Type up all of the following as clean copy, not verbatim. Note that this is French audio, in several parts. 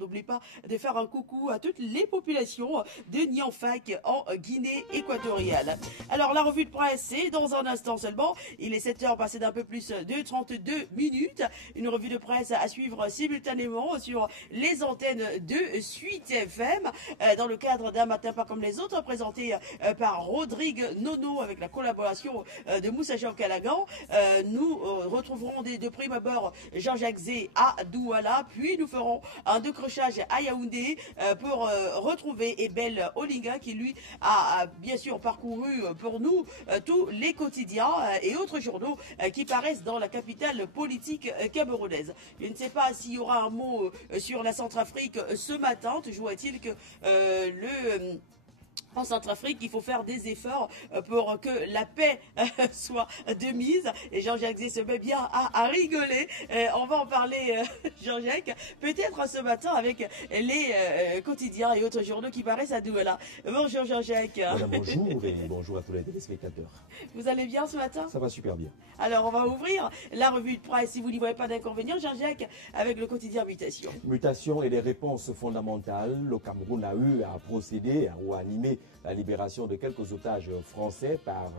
N'oublie pas de faire un coucou à toutes les populations de Nianfac en Guinée équatoriale. Alors la revue de presse, c'est dans un instant seulement. Il est 7 heures passé d'un peu plus de 32 minutes. Une revue de presse à suivre simultanément sur les antennes de Suite FM dans le cadre d'un matin pas comme les autres, présenté par Rodrigue Nono avec la collaboration de Moussa Jean Calagan. Nous retrouverons de prime abord Jean-Jacques Zé à Douala, puis nous ferons un décrochage à Yaoundé pour retrouver Ebel Olinga qui lui a bien sûr parcouru pour nous tous les quotidiens et autres journaux qui paraissent dans la capitale politique camerounaise. Je ne sais pas s'il y aura un mot sur la Centrafrique ce matin. Toujours est-il que en Centrafrique, il faut faire des efforts pour que la paix soit de mise. Et Jean-Jacques Zé se met bien à rigoler. On va en parler, Jean-Jacques, peut-être ce matin avec les quotidiens et autres journaux qui paraissent à Douala. Bonjour Jean-Jacques. Voilà, bonjour et bonjour à tous les téléspectateurs. Vous allez bien ce matin? Ça va super bien. Alors on va ouvrir la revue de presse, si vous n'y voyez pas d'inconvénient, Jean-Jacques, avec le quotidien Mutation. Mutation et les réponses fondamentales. Le Cameroun a eu à procéder ou à animer la libération de quelques otages français par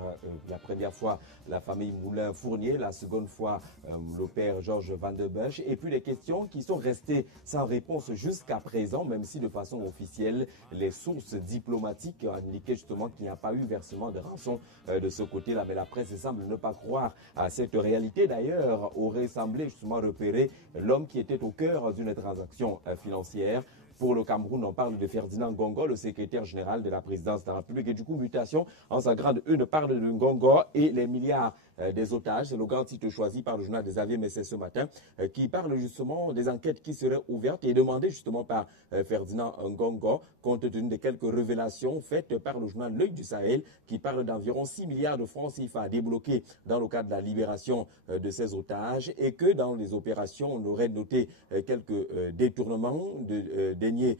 la première fois la famille Moulin-Fournier, la seconde fois le père Georges Van der Bush, et puis les questions qui sont restées sans réponse jusqu'à présent, même si de façon officielle, les sources diplomatiques ont indiqué justement qu'il n'y a pas eu versement de rançon de ce côté-là, mais la presse semble ne pas croire à cette réalité. D'ailleurs, aurait semblé justement repérer l'homme qui était au cœur d'une transaction financière. Pour le Cameroun, on parle de Ferdinand Ngongo, le secrétaire général de la présidence de la République. Et du coup, Mutation, en sa grande une, parle de Ngongo et les milliards des otages. C'est le grand titre choisi par le journal des Aviers, mais c'est ce matin, qui parle justement des enquêtes qui seraient ouvertes et demandées justement par Ferdinand Ngongo, compte tenu de quelques révélations faites par le journal L'Œil du Sahel, qui parle d'environ 6 milliards de francs CFA débloqués dans le cadre de la libération de ces otages, et que dans les opérations, on aurait noté quelques détournements de deniers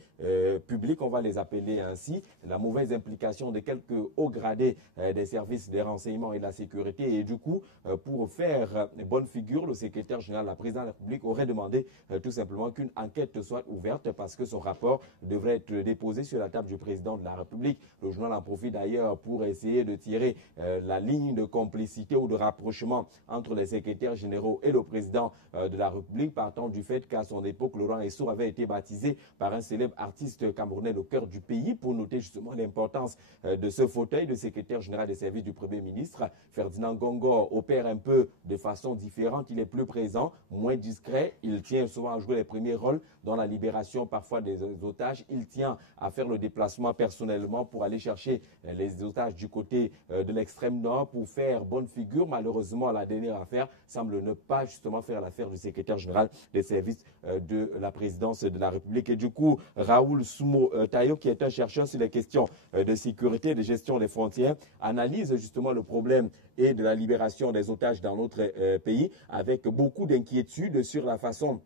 publics, on va les appeler ainsi, la mauvaise implication de quelques hauts gradés des services des renseignements et de la sécurité. Et du coup, pour faire bonne figure, le secrétaire général de la présidence de la République aurait demandé tout simplement qu'une enquête soit ouverte parce que son rapport devrait être déposé sur la table du président de la République. Le journal en profite d'ailleurs pour essayer de tirer la ligne de complicité ou de rapprochement entre les secrétaires généraux et le président de la République, partant du fait qu'à son époque, Laurent Esso avait été baptisé par un célèbre artiste camerounais au cœur du pays, pour noter justement l'importance de ce fauteuil de secrétaire général des services du Premier ministre. Ferdinand Ngongo opère un peu de façon différente, il est plus présent, moins discret, il tient souvent à jouer les premiers rôles dans la libération parfois des otages, il tient à faire le déplacement personnellement pour aller chercher les otages du côté de l'extrême nord pour faire bonne figure. Malheureusement, la dernière affaire semble ne pas justement faire l'affaire du secrétaire général des services de la présidence de la République. Et du coup, Raoul Soumo Tayo, qui est un chercheur sur les questions de sécurité et de gestion des frontières, analyse justement le problème et de la libération des otages dans notre pays avec beaucoup d'inquiétudes sur la façon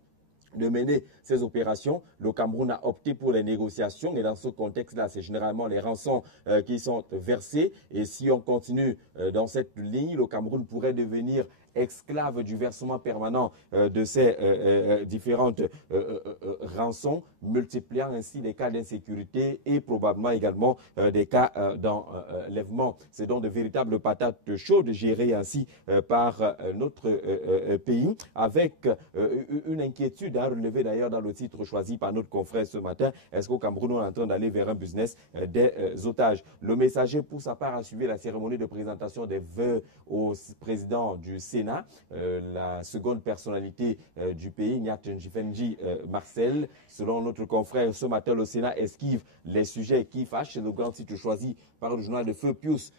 de mener ces opérations. Le Cameroun a opté pour les négociations et dans ce contexte-là, c'est généralement les rançons qui sont versées. Et si on continue dans cette ligne, le Cameroun pourrait devenir esclave du versement permanent de ces différentes rançons, multipliant ainsi les cas d'insécurité et probablement également des cas d'enlèvement. C'est donc de véritables patates chaudes gérées ainsi par notre pays, avec une inquiétude à relever d'ailleurs dans le titre choisi par notre confrère ce matin. Est-ce qu'au Cameroun, on est en train d'aller vers un business des otages? Le Messager, pour sa part, a suivi la cérémonie de présentation des vœux au président du Sénat, la seconde personnalité du pays, Nyat Njifenji Marcel. Selon notre confrère, ce matin, le Sénat esquive les sujets qui fâchent. C'est le grand titre choisi par le journal de Feu Pius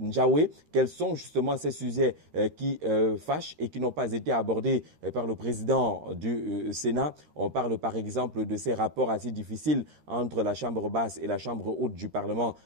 Njawe. Quels sont justement ces sujets qui fâchent et qui n'ont pas été abordés par le président du Sénat? On parle par exemple de ces rapports assez difficiles entre la Chambre basse et la Chambre haute du Parlement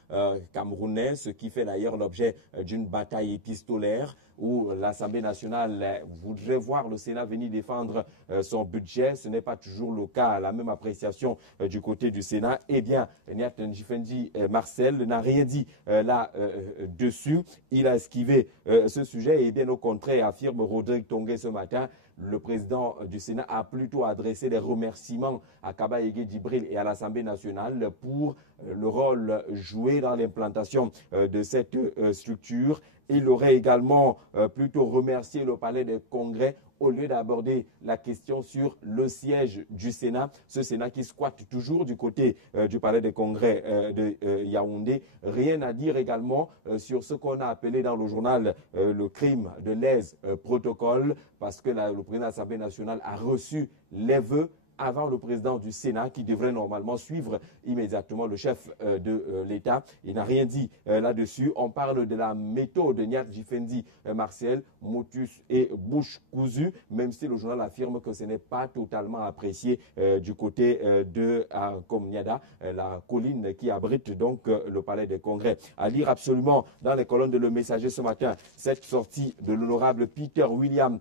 camerounais, ce qui fait d'ailleurs l'objet d'une bataille épistolaire où l'Assemblée nationale voudrait voir le Sénat venir défendre son budget. Ce n'est pas toujours le cas. La même appréciation du côté du Sénat. Eh bien, Nyat Njifenji Marcel n'a rien dit là-dessus. Il a esquivé ce sujet et bien au contraire, affirme Rodrigue Tongué ce matin, le président du Sénat a plutôt adressé des remerciements à Kaba Yégué Djibril et à l'Assemblée nationale pour le rôle joué dans l'implantation de cette structure. Il aurait également plutôt remercié le Palais des Congrès au lieu d'aborder la question sur le siège du Sénat, ce Sénat qui squatte toujours du côté du Palais des Congrès de Yaoundé. Rien à dire également sur ce qu'on a appelé dans le journal le crime de l'Aise protocole, parce que le président de l'Assemblée nationale a reçu les vœux avant le président du Sénat qui devrait normalement suivre immédiatement le chef de l'État. Il n'a rien dit là-dessus. On parle de la méthode de Niat Jifendi Marcel, motus et bouche cousue, même si le journal affirme que ce n'est pas totalement apprécié du côté de Komniada, la colline qui abrite donc le palais des congrès. À lire absolument dans les colonnes de Le Messager ce matin, cette sortie de l'honorable Peter William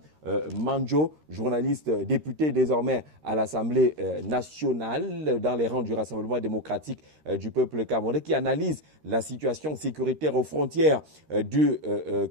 Manjo, journaliste député désormais à l'Assemblée nationale dans les rangs du Rassemblement démocratique du peuple camerounais, qui analyse la situation sécuritaire aux frontières du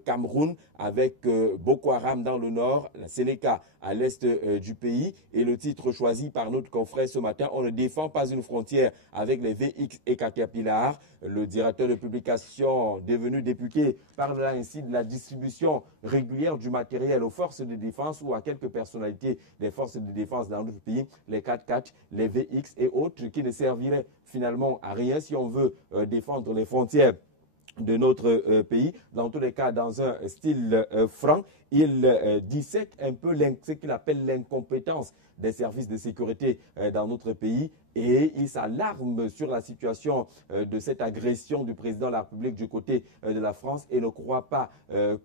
Cameroun avec Boko Haram dans le nord, la Sénéca à l'est du pays. Et le titre choisi par notre confrère ce matin, on ne défend pas une frontière avec les VX et Caterpillar. Le directeur de publication devenu député parle là ainsi de la distribution régulière du matériel aux forces de défense ou à quelques personnalités des forces de défense dans notre pays, les 4x4, les VX et autres qui ne serviraient finalement à rien si on veut défendre les frontières de notre pays. Dans tous les cas, dans un style franc, il dissèque un peu ce qu'il appelle l'incompétence des services de sécurité dans notre pays et il s'alarme sur la situation de cette agression du président de la République du côté de la France et ne croit pas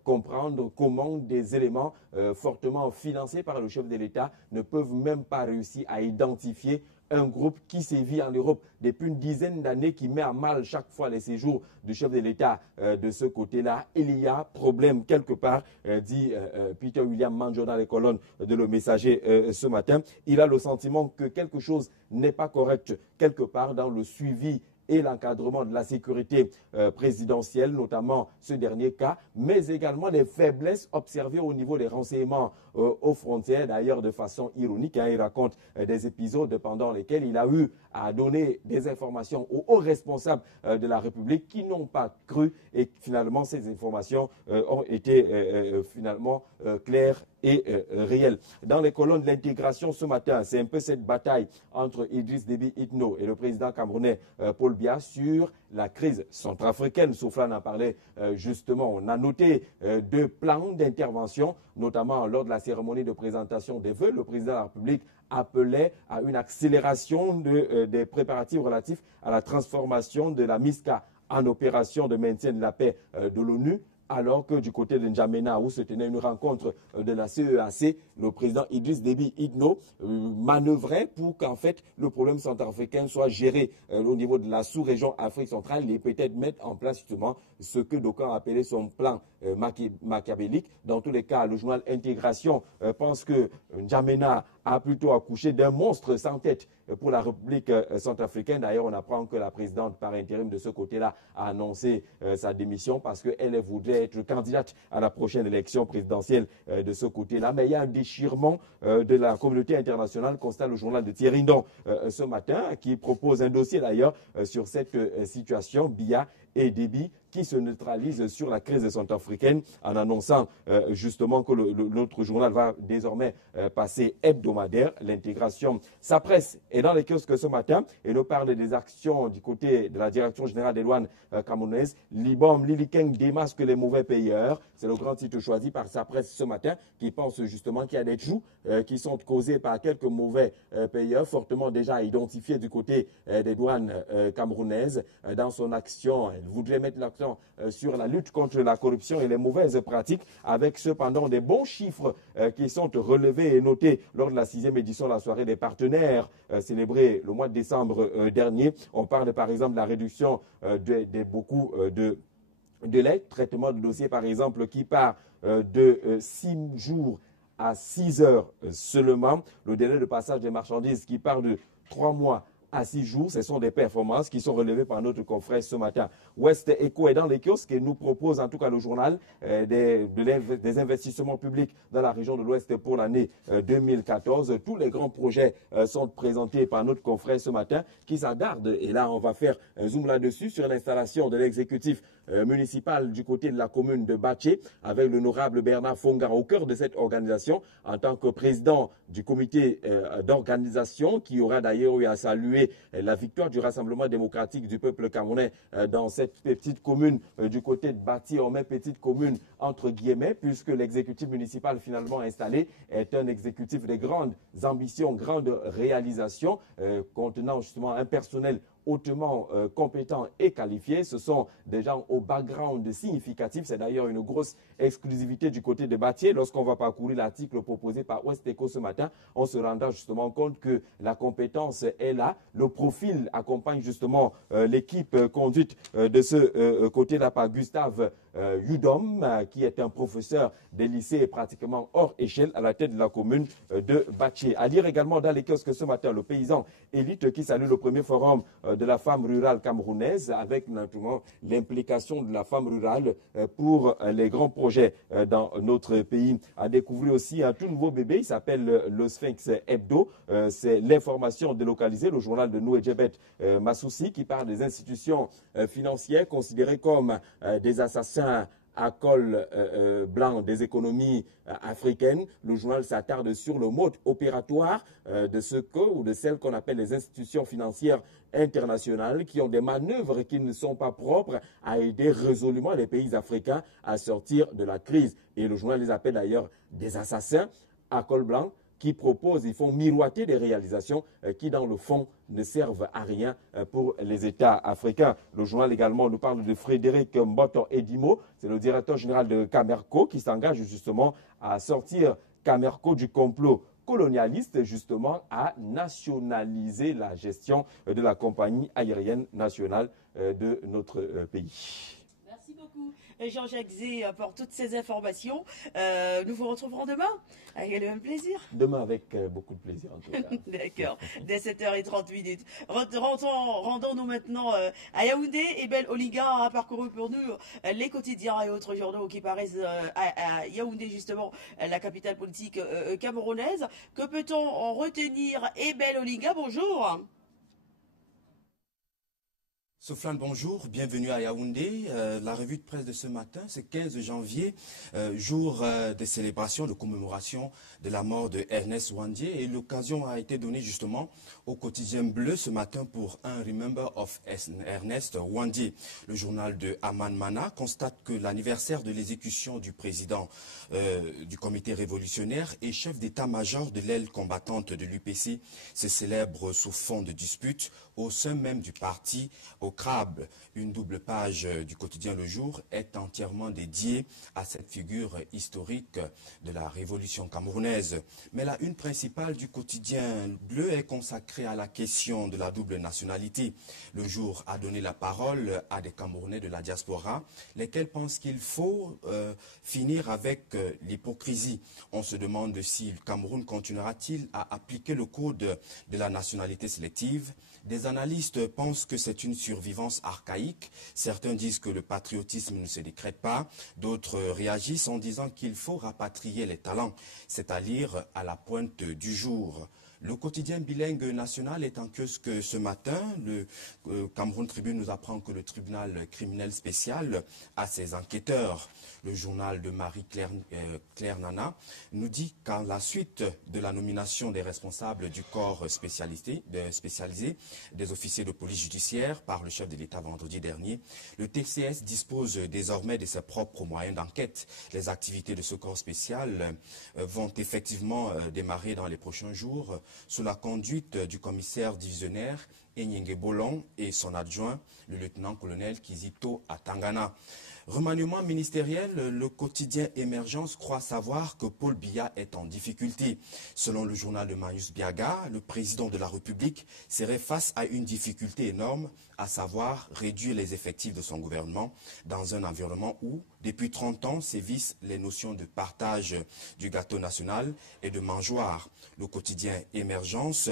comprendre comment des éléments fortement financés par le chef de l'État ne peuvent même pas réussir à identifier un groupe qui sévit en Europe depuis une dizaine d'années, qui met à mal chaque fois les séjours du chef de l'État de ce côté-là. Il y a problème quelque part, dit Peter William Manjo dans les colonnes de Le Messager ce matin. Il a le sentiment que quelque chose n'est pas correct quelque part dans le suivi et l'encadrement de la sécurité présidentielle, notamment ce dernier cas, mais également des faiblesses observées au niveau des renseignements aux frontières. D'ailleurs, de façon ironique, il raconte des épisodes pendant lesquels il a eu à donner des informations aux hauts responsables de la République qui n'ont pas cru et finalement ces informations ont été finalement claires et réelles. Dans les colonnes de l'intégration ce matin, c'est un peu cette bataille entre Idriss Déby Itno et le président camerounais Paul Biya sur la crise centrafricaine. Souflan en parlait justement. On a noté deux plans d'intervention, notamment lors de la cérémonie de présentation des vœux. Le président de la République appelait à une accélération des préparatifs relatifs à la transformation de la MISCA en opération de maintien de la paix de l'ONU. Alors que du côté de N'Djamena, où se tenait une rencontre de la CEAC, le président Idriss Déby Itno manœuvrait pour qu'en fait le problème centrafricain soit géré au niveau de la sous-région Afrique centrale et peut-être mettre en place justement ce que d'aucuns appelaient son plan machiavélique. Dans tous les cas, le journal Intégration pense que N'Djamena a plutôt accouché d'un monstre sans tête pour la République centrafricaine. D'ailleurs, on apprend que la présidente par intérim de ce côté-là a annoncé sa démission parce qu'elle voudrait être candidate à la prochaine élection présidentielle de ce côté-là. Mais il y a un déchirement de la communauté internationale, constate le journal de Thierry Ndon ce matin, qui propose un dossier d'ailleurs sur cette situation, Biya et Déby, qui se neutralise sur la crise centrafricaine en annonçant justement que notre journal va désormais passer hebdomadaire. L'intégration s'appresse et dans les kiosques ce matin et nous parle des actions du côté de la Direction générale des douanes camerounaises. Libom Lilikeng démasque les mauvais payeurs. C'est le grand titre choisi par sa presse ce matin qui pense justement qu'il y a des joues qui sont causées par quelques mauvais payeurs fortement déjà identifiés du côté des douanes camerounaises. Dans son action, elle voudrait mettre l'accent sur la lutte contre la corruption et les mauvaises pratiques, avec cependant des bons chiffres qui sont relevés et notés lors de la 6e édition de la soirée des partenaires célébrée le mois de décembre dernier. On parle par exemple de la réduction de beaucoup de délais, traitement de dossier par exemple qui part de 6 jours à 6 heures seulement, le délai de passage des marchandises qui part de 3 mois à 6 jours. Ce sont des performances qui sont relevées par notre confrère ce matin. West Eco est dans les kiosques et nous propose en tout cas le journal des investissements publics dans la région de l'Ouest pour l'année 2014. Tous les grands projets sont présentés par notre confrère ce matin qui s'attarde. Et là, on va faire un zoom là-dessus sur l'installation de l'exécutif municipal du côté de la commune de Baché avec l'honorable Bernard Fonga au cœur de cette organisation en tant que président du comité d'organisation qui aura d'ailleurs eu à saluer la victoire du Rassemblement démocratique du peuple camerounais dans cette petite commune du côté de Bati. On met petite commune entre guillemets puisque l'exécutif municipal finalement installé est un exécutif de grandes ambitions, grandes réalisations contenant justement un personnel hautement compétents et qualifiés. Ce sont des gens au background significatif. C'est d'ailleurs une grosse exclusivité du côté de Batié. Lorsqu'on va parcourir l'article proposé par West Eco ce matin, on se rendra justement compte que la compétence est là. Le profil accompagne justement l'équipe conduite de ce côté-là par Gustave Yudom, qui est un professeur des lycées pratiquement hors échelle à la tête de la commune de Batié. À lire également dans les kiosques ce matin, le paysan élite qui salue le premier forum de la femme rurale camerounaise avec naturellement l'implication de la femme rurale pour les grands projets dans notre pays. À découvrir aussi un tout nouveau bébé, il s'appelle le Sphinx Hebdo. C'est l'information délocalisée, le journal de Noué Djebet Massoussi qui parle des institutions financières considérées comme des assassins à col blanc des économies africaines. Le journal s'attarde sur le mode opératoire de ce que ou de celles qu'on appelle les institutions financières internationales qui ont des manœuvres qui ne sont pas propres à aider résolument les pays africains à sortir de la crise. Et le journal les appelle d'ailleurs des assassins à col blanc qui proposent, ils font miroiter des réalisations qui, dans le fond, ne servent à rien pour les États africains. Le journal également nous parle de Frédéric Mboto Edimo, c'est le directeur général de Camerco qui s'engage justement à sortir Camerco du complot colonialiste, justement à nationaliser la gestion de la compagnie aérienne nationale de notre pays. Merci beaucoup Jean-Jacques Zé pour toutes ces informations. Nous vous retrouverons demain avec le même plaisir. Demain avec beaucoup de plaisir en tout cas. D'accord, dès 7h30. Rendons-nous maintenant à Yaoundé. Et Bel Oliga a parcouru pour nous les quotidiens et autres journaux qui paraissent à Yaoundé, justement, la capitale politique camerounaise. Que peut-on en retenir? Et Bel Oliga, bonjour. Sofiane, bonjour, bienvenue à Yaoundé. La revue de presse de ce matin, c'est 15 janvier, jour des célébrations, de commémoration de la mort de Ernest Ouandié. Et l'occasion a été donnée justement au quotidien bleu ce matin pour un Remember of Ernest Ouandié. Le journal de Aman Mana constate que l'anniversaire de l'exécution du président du comité révolutionnaire et chef d'état-major de l'aile combattante de l'UPC se célèbre sous fond de dispute au sein même du parti au crabe. Une double page du quotidien Le Jour est entièrement dédiée à cette figure historique de la révolution camerounaise. Mais la une principale du quotidien bleu est consacrée à la question de la double nationalité. Le Jour a donné la parole à des Camerounais de la diaspora, lesquels pensent qu'il faut finir avec l'hypocrisie. On se demande si le Cameroun continuera-t-il à appliquer le code de la nationalité sélective. Des analystes pensent que c'est une survivance archaïque. Certains disent que le patriotisme ne se décrète pas. D'autres réagissent en disant qu'il faut rapatrier les talents. C'est à lire à la pointe du jour. Le quotidien bilingue national est en kiosque ce matin. Le Cameroun Tribune nous apprend que le tribunal criminel spécial a ses enquêteurs. Le journal de Marie-Claire Nana nous dit qu'à la suite de la nomination des responsables du corps spécialisé des officiers de police judiciaire par le chef de l'État vendredi dernier, le TCS dispose désormais de ses propres moyens d'enquête. Les activités de ce corps spécial vont effectivement démarrer dans les prochains jours sous la conduite du commissaire divisionnaire Enyenge Bolon et son adjoint, le lieutenant-colonel Kizito Atangana. Remaniement ministériel, le quotidien Émergence croit savoir que Paul Biya est en difficulté. Selon le journal de Marius Biaga, le président de la République serait face à une difficulté énorme, à savoir réduire les effectifs de son gouvernement dans un environnement où, depuis 30 ans, sévissent les notions de partage du gâteau national et de mangeoire. Le quotidien Émergence,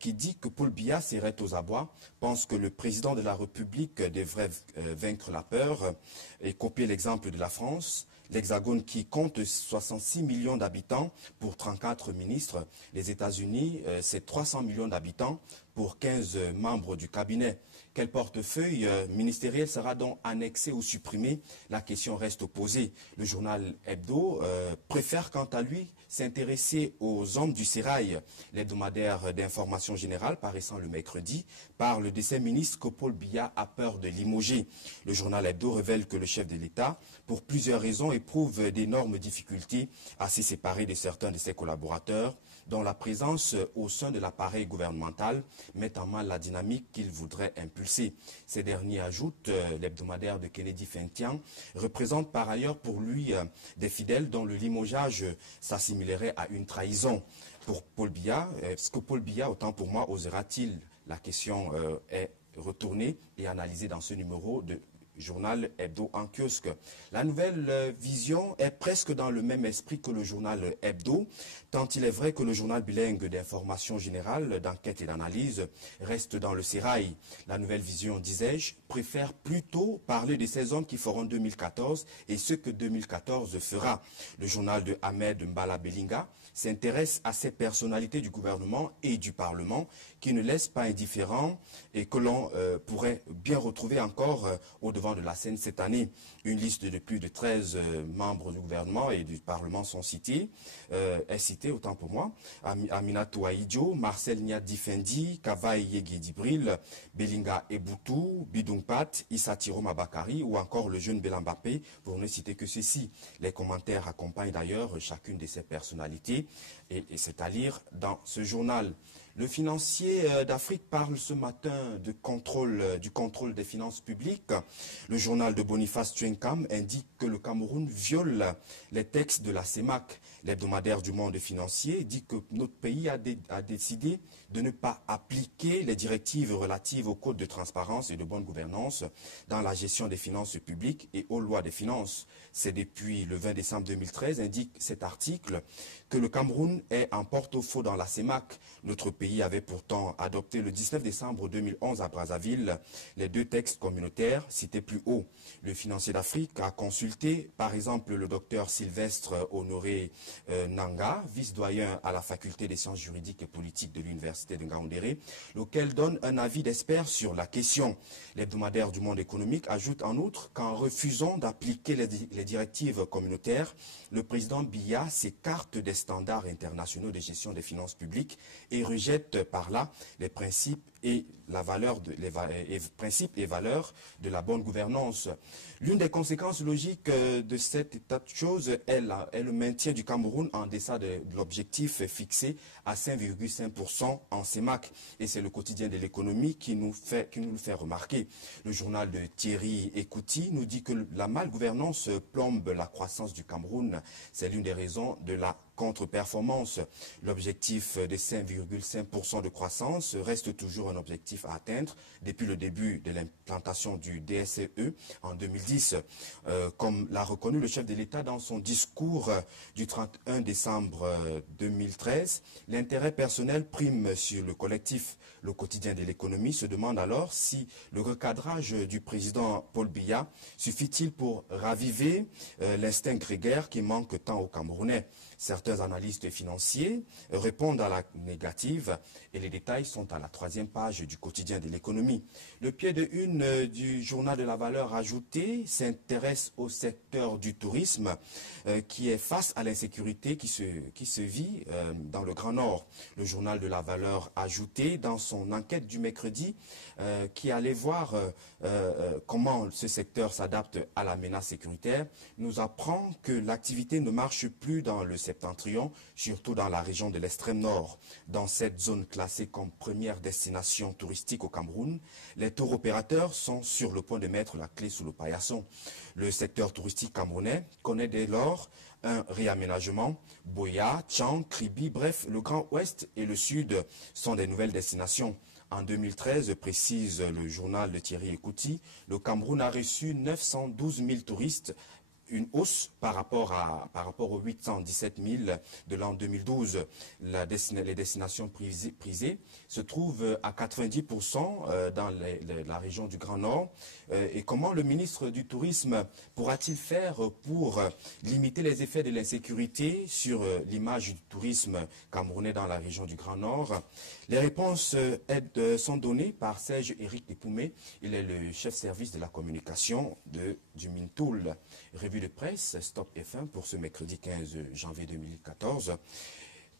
qui dit que Paul Biya serait aux abois, pense que le président de la République devrait vaincre la peur et copier l'exemple de la France. L'Hexagone qui compte 66 millions d'habitants pour 34 ministres. Les États-Unis, c'est 300 millions d'habitants pour 15 membres du cabinet. Quel portefeuille ministériel sera donc annexé ou supprimé? La question reste posée. Le journal Hebdo préfère quant à lui s'intéresser aux hommes du sérail. L'hebdomadaire d'information générale paraissant le mercredi parle de ces ministres que Paul Biya a peur de limoger. Le journal Hebdo révèle que le chef de l'État, pour plusieurs raisons, éprouve d'énormes difficultés à se séparer de certains de ses collaborateurs, dont la présence au sein de l'appareil gouvernemental met en mal la dynamique qu'il voudrait impulser. Ces derniers ajoutent, l'hebdomadaire de Kennedy Fintian représente par ailleurs pour lui des fidèles dont le limogeage s'assimilerait à une trahison. Pour Paul Biya, est-ce que Paul Biya, autant pour moi, osera-t-il? La question est retournée et analysée dans ce numéro de journal Hebdo en kiosque. La nouvelle vision est presque dans le même esprit que le journal Hebdo, tant il est vrai que le journal bilingue d'information générale, d'enquête et d'analyse reste dans le sérail. La nouvelle vision, disais-je, préfère plutôt parler de ces hommes qui feront 2014 et ce que 2014 fera. Le journal de Ahmed Mbala Belinga s'intéresse à ces personnalités du gouvernement et du Parlement qui ne laissent pas indifférents et que l'on pourrait bien retrouver encore au devant de la scène cette année. Une liste de plus de 13 membres du gouvernement et du Parlement sont cités, est citée autant pour moi. Aminatou Aïdjo, Marcel Niadi Fendi, Kavaï Yegi Dibril, Belinga Eboutou, Bidungpat, Issa Tiro Mabakari ou encore le jeune Belambapé, pour ne citer que ceci. Les commentaires accompagnent d'ailleurs chacune de ces personnalités et c'est à lire dans ce journal. Le financier d'Afrique parle ce matin du contrôle des finances publiques. Le journal de Boniface Tchenkam indique que le Cameroun viole les textes de la CEMAC. L'hebdomadaire du monde financier dit que notre pays a décidé de ne pas appliquer les directives relatives au code de transparence et de bonne gouvernance dans la gestion des finances publiques et aux lois des finances. C'est depuis le 20 décembre 2013, indique cet article, que le Cameroun est en porte-à-faux dans la CEMAC. Notre pays avait pourtant adopté le 19 décembre 2011 à Brazzaville les deux textes communautaires cités plus haut. Le financier d'Afrique a consulté par exemple le docteur Sylvestre Honoré Nanga, vice-doyen à la faculté des sciences juridiques et politiques de l'université de Ngaoundéré, lequel donne un avis d'expert sur la question. L'hebdomadaire du monde économique ajoute en outre qu'en refusant d'appliquer les directives communautaires, le président Biya s'écarte des standards internationaux de gestion des finances publiques et rejette par là les principes et valeurs de la bonne gouvernance. L'une des conséquences logiques de cet état de choses est le maintien du Cameroun en deçà de l'objectif fixé à 5,5% en CEMAC. Et c'est le quotidien de l'économie qui nous le fait remarquer. Le journal de Thierry Ekouti nous dit que la malgouvernance plombe la croissance du Cameroun. C'est l'une des raisons de la contre-performance. L'objectif de 5,5% de croissance reste toujours un objectif à atteindre depuis le début de l'implantation du DSCE en 2010. Comme l'a reconnu le chef de l'État dans son discours du 31 décembre 2013, l'intérêt personnel prime sur le collectif. Le quotidien de l'économie se demande alors si le recadrage du président Paul Biya suffit-il pour raviver l'instinct grégaire qui manque tant aux Camerounais. Certains analystes financiers répondent à la négative et les détails sont à la 3e page du quotidien de l'économie. Le pied de une du journal de la valeur ajoutée s'intéresse au secteur du tourisme qui est face à l'insécurité qui se vit dans le Grand Nord. Le journal de la valeur ajoutée, dans son enquête du mercredi, qui allait voir comment ce secteur s'adapte à la menace sécuritaire, nous apprend que l'activité ne marche plus dans le secteur septentrion, surtout dans la région de l'extrême nord. Dans cette zone classée comme première destination touristique au Cameroun, les tours opérateurs sont sur le point de mettre la clé sous le paillasson. Le secteur touristique camerounais connaît dès lors un réaménagement. Boya, Tchang, Kribi, bref, le Grand Ouest et le Sud sont des nouvelles destinations. En 2013, précise le journal de Thierry Ekouti, le Cameroun a reçu 912 000 touristes, une hausse par rapport aux 817 000 de l'an 2012. Les destinations prisées se trouvent à 90% dans la région du Grand Nord. Et comment le ministre du Tourisme pourra-t-il faire pour limiter les effets de l'insécurité sur l'image du tourisme camerounais dans la région du Grand Nord? Les réponses sont données par Serge Éric Depoumé. Il est le chef service de la communication du Mintoul. Revue de presse, Stop F1 pour ce mercredi 15 janvier 2014.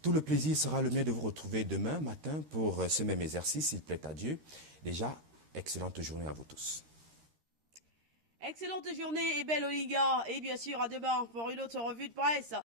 Tout le plaisir sera le mien de vous retrouver demain matin pour ce même exercice, s'il plaît à Dieu. Déjà, excellente journée à vous tous. Excellente journée et belle Oliga. Et bien sûr, à demain pour une autre revue de presse.